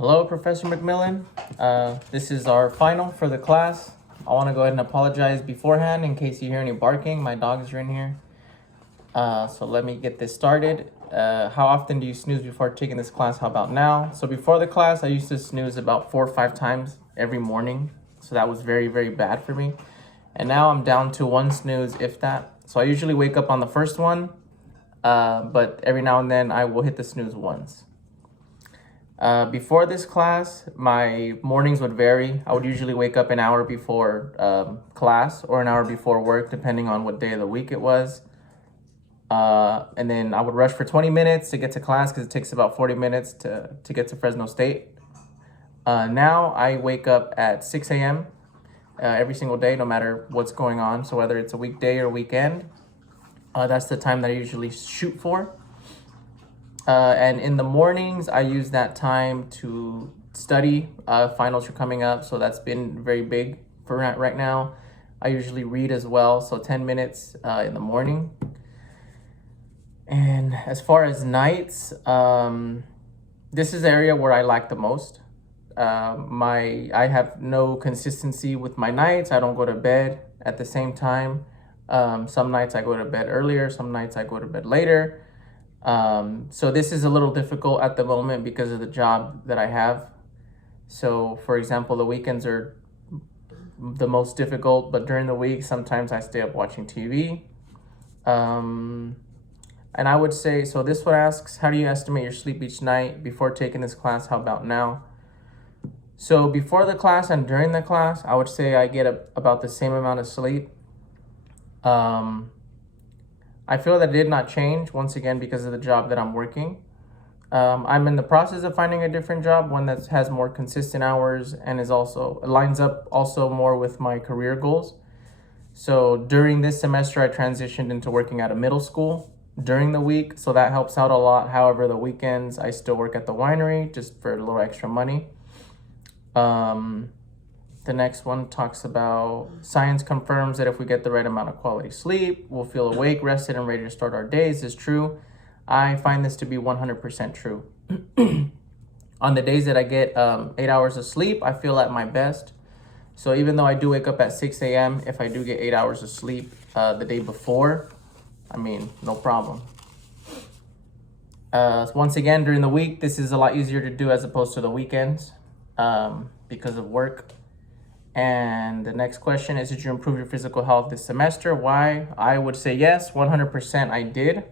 Hello, Professor McMillan. This is our final for the class. I want to go ahead and apologize beforehand in case you hear any barking. My dogs are in here. So let me get this started. How often do you snooze before taking this class? How about now? So before the class, I used to snooze about 4 or 5 times every morning. So that was very, very bad for me. And now I'm down to 1 snooze, if that. So I usually wake up on the first one, but every now and then I will hit the snooze once. Before this class, my mornings would vary. I would usually wake up an hour before class or an hour before work, depending on what day of the week it was. And then I would rush for 20 minutes to get to class because it takes about 40 minutes to get to Fresno State. Now I wake up at 6 a.m. Every single day, no matter what's going on. So whether it's a weekday or weekend, that's the time that I usually shoot for. And in the mornings, I use that time to study. Finals are coming up, so that's been very big for right now. I usually read as well, so 10 minutes in the morning. And as far as nights, this is the area where I lack the most. I have no consistency with my nights. I don't go to bed at the same time. Some nights I go to bed earlier, some nights I go to bed later. So this is a little difficult at the moment because of the job that I have. So for example, the weekends are the most difficult, but during the week, sometimes I stay up watching TV. And I would say, so this one asks, how do you estimate your sleep each night before taking this class? How about now? So before the class and during the class, I would say I get about the same amount of sleep. I feel that it did not change, once again, because of the job that I'm working. I'm in the process of finding a different job, one that has more consistent hours and lines up also more with my career goals. So during this semester, I transitioned into working at a middle school during the week, so that helps out a lot. However, the weekends, I still work at the winery just for a little extra money. The next one talks about science confirms that if we get the right amount of quality sleep, we'll feel awake, rested, and ready to start our days. Is true. I find this to be 100% true. On the days that I get 8 hours of sleep, I feel at my best. So even though I do wake up at 6 a.m., if I do get 8 hours of sleep the day before, no problem. Once again, during the week, this is a lot easier to do as opposed to the weekends because of work. And the next question is, did you improve your physical health this semester? Why? I would say yes, 100% I did.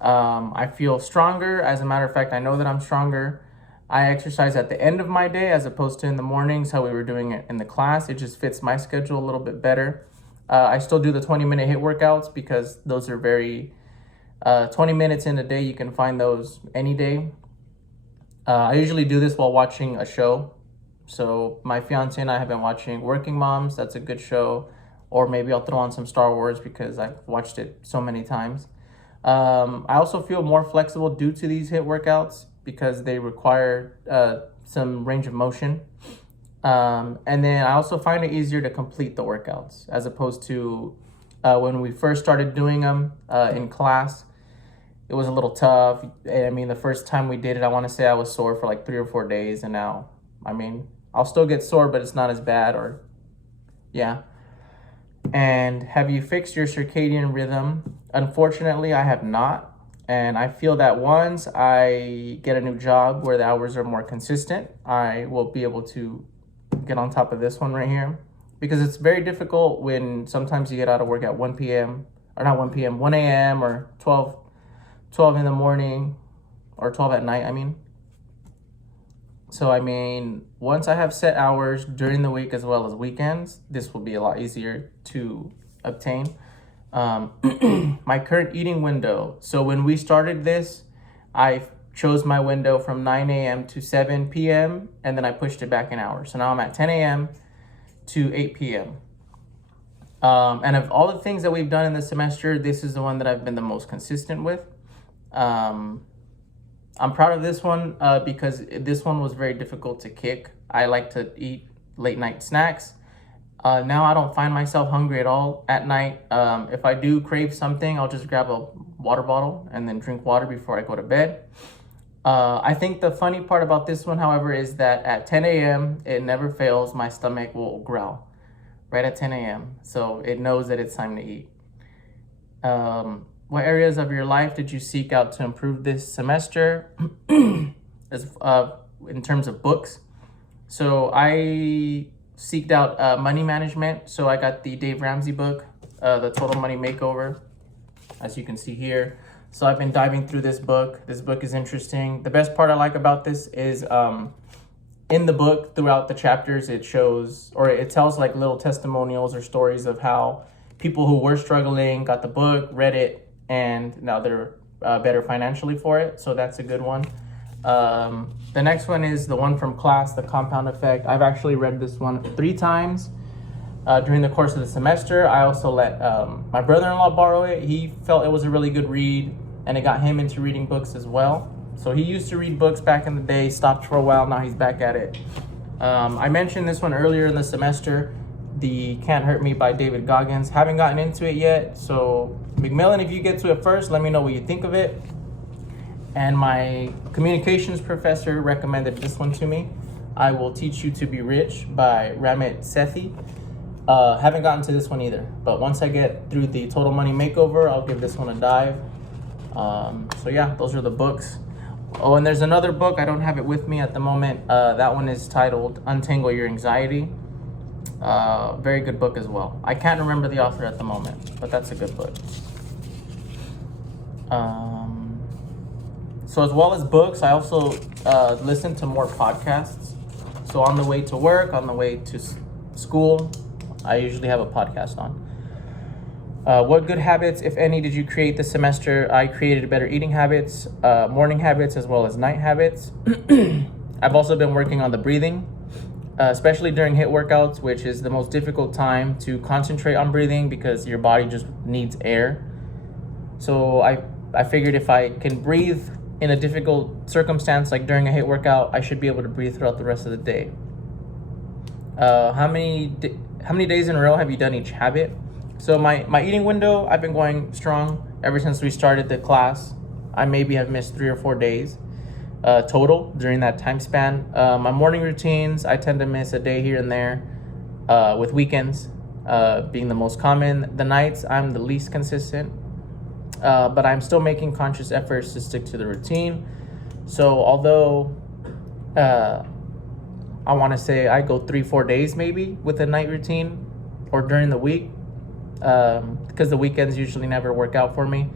I feel stronger. As a matter of fact, I know that I'm stronger. I exercise at the end of my day as opposed to in the mornings, how we were doing it in the class. It just fits my schedule a little bit better. I still do the 20-minute HIIT workouts because those are 20 minutes in a day. You can find those any day. I usually do this while watching a show. So my fiance and I have been watching Working Moms. That's a good show. Or maybe I'll throw on some Star Wars because I've watched it so many times. I also feel more flexible due to these HIIT workouts because they require some range of motion. And then I also find it easier to complete the workouts as opposed to when we first started doing them in class. It was a little tough. The first time we did it, I want to say I was sore for like 3 or 4 days. And now, I'll still get sore, but it's not as bad yeah. And have you fixed your circadian rhythm? Unfortunately, I have not. And I feel that once I get a new job where the hours are more consistent, I will be able to get on top of this one right here. Because it's very difficult when sometimes you get out of work at 1 p.m. or not 1 p.m., 1 a.m. or 12 in the morning or 12 at night, So, once I have set hours during the week as well as weekends, this will be a lot easier to obtain. My current eating window. So when we started this, I chose my window from 9 a.m. to 7 p.m. and then I pushed it back an hour. So now I'm at 10 a.m. to 8 p.m. And of all the things that we've done in this semester, this is the one that I've been the most consistent with. I'm proud of this one because this one was very difficult to kick. I like to eat late night snacks. Now I don't find myself hungry at all at night. If I do crave something, I'll just grab a water bottle and then drink water before I go to bed. I think the funny part about this one, however, is that at 10 a.m., it never fails, my stomach will growl right at 10 a.m. So it knows that it's time to eat. What areas of your life did you seek out to improve this semester? In terms of books. So I seeked out money management. So I got the Dave Ramsey book, The Total Money Makeover, as you can see here. So I've been diving through this book. This book is interesting. The best part I like about this is in the book, throughout the chapters, it shows, or it tells like little testimonials or stories of how people who were struggling got the book, read it, and now they're better financially for it. So that's a good one. The next one is the one from class, The Compound Effect. I've actually read this one 3 times during the course of the semester. I also let my brother-in-law borrow it. He felt it was a really good read, and it got him into reading books as well. So he used to read books back in the day, stopped for a while, now he's back at it. I mentioned this one earlier in the semester, The Can't Hurt Me by David Goggins. Haven't gotten into it yet, so McMillan, if you get to it first, let me know what you think of it. And my communications professor recommended this one to me, I Will Teach You to Be Rich by Ramit Sethi. Haven't gotten to this one either, but once I get through the Total Money Makeover, I'll give this one a dive. So yeah, those are the books. Oh, and there's another book. I don't have it with me at the moment. That one is titled Untangle Your Anxiety. Very good book as well. I can't remember the author at the moment, but that's a good book. So as well as books, I also listen to more podcasts. So on the way to work, on the way to school, I usually have a podcast on. What good habits, if any, did you create this semester? I created better eating habits, morning habits, as well as night habits. I've also been working on the breathing, especially during HIIT workouts, which is the most difficult time to concentrate on breathing because your body just needs air. So I figured if I can breathe in a difficult circumstance, like during a HIIT workout, I should be able to breathe throughout the rest of the day. How many days in a row have you done each habit? So my eating window, I've been going strong ever since we started the class. I maybe have missed 3 or 4 days total during that time span. My morning routines, I tend to miss a day here and there, with weekends being the most common. The nights, I'm the least consistent, but I'm still making conscious efforts to stick to the routine. So although I want to say I go 3-4 days maybe with a night routine or during the week, because the weekends usually never work out for me,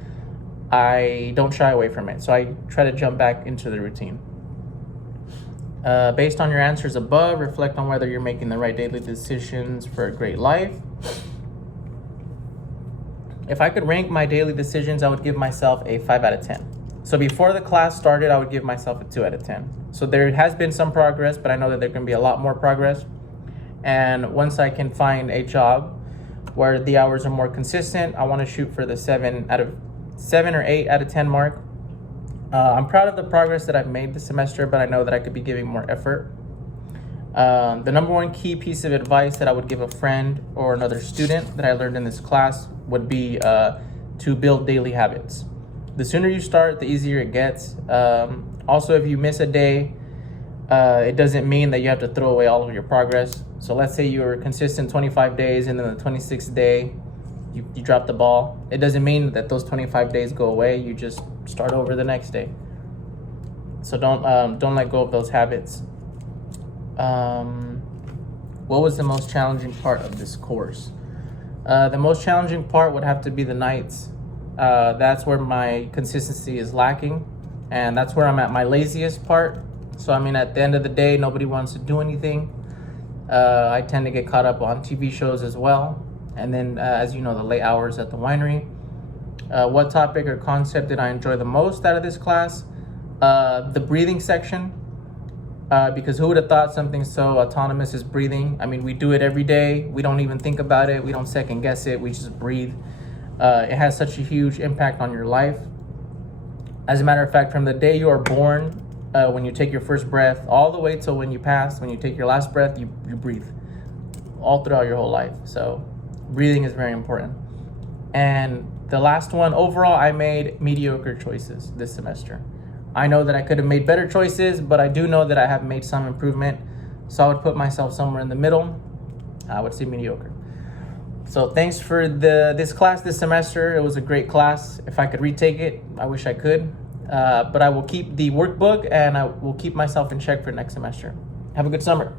I don't shy away from it. So I try to jump back into the routine. Based on your answers above, reflect on whether you're making the right daily decisions for a great life. If I could rank my daily decisions, I would give myself a 5 out of 10. So before the class started, I would give myself a 2 out of 10. So there has been some progress, but I know that there can be a lot more progress. And once I can find a job where the hours are more consistent, I want to shoot for the 7 or 8 out of 10 mark. I'm proud of the progress that I've made this semester, but I know that I could be giving more effort. The number one key piece of advice that I would give a friend or another student that I learned in this class would be to build daily habits. The sooner you start, the easier it gets. Also, if you miss a day, it doesn't mean that you have to throw away all of your progress. So let's say you're consistent 25 days and then the 26th day, you drop the ball. It doesn't mean that those 25 days go away. You just start over the next day. So don't let go of those habits. What was the most challenging part of this course? The most challenging part would have to be the nights. That's where my consistency is lacking, and that's where I'm at my laziest part. So I mean, at the end of the day, nobody wants to do anything. I tend to get caught up on TV shows as well. And then, as you know, the late hours at the winery. What topic or concept did I enjoy the most out of this class? The breathing section, because who would have thought something so autonomous as breathing? I mean, we do it every day. We don't even think about it. We don't second guess it. We just breathe. It has such a huge impact on your life. As a matter of fact, from the day you are born, when you take your first breath, all the way till when you pass, when you take your last breath, you breathe all throughout your whole life. So breathing is very important. And the last one, overall, I made mediocre choices this semester. I know that I could have made better choices, but I do know that I have made some improvement. So I would put myself somewhere in the middle. I would say mediocre. So thanks for this class this semester. It was a great class. If I could retake it, I wish I could. But I will keep the workbook and I will keep myself in check for next semester. Have a good summer.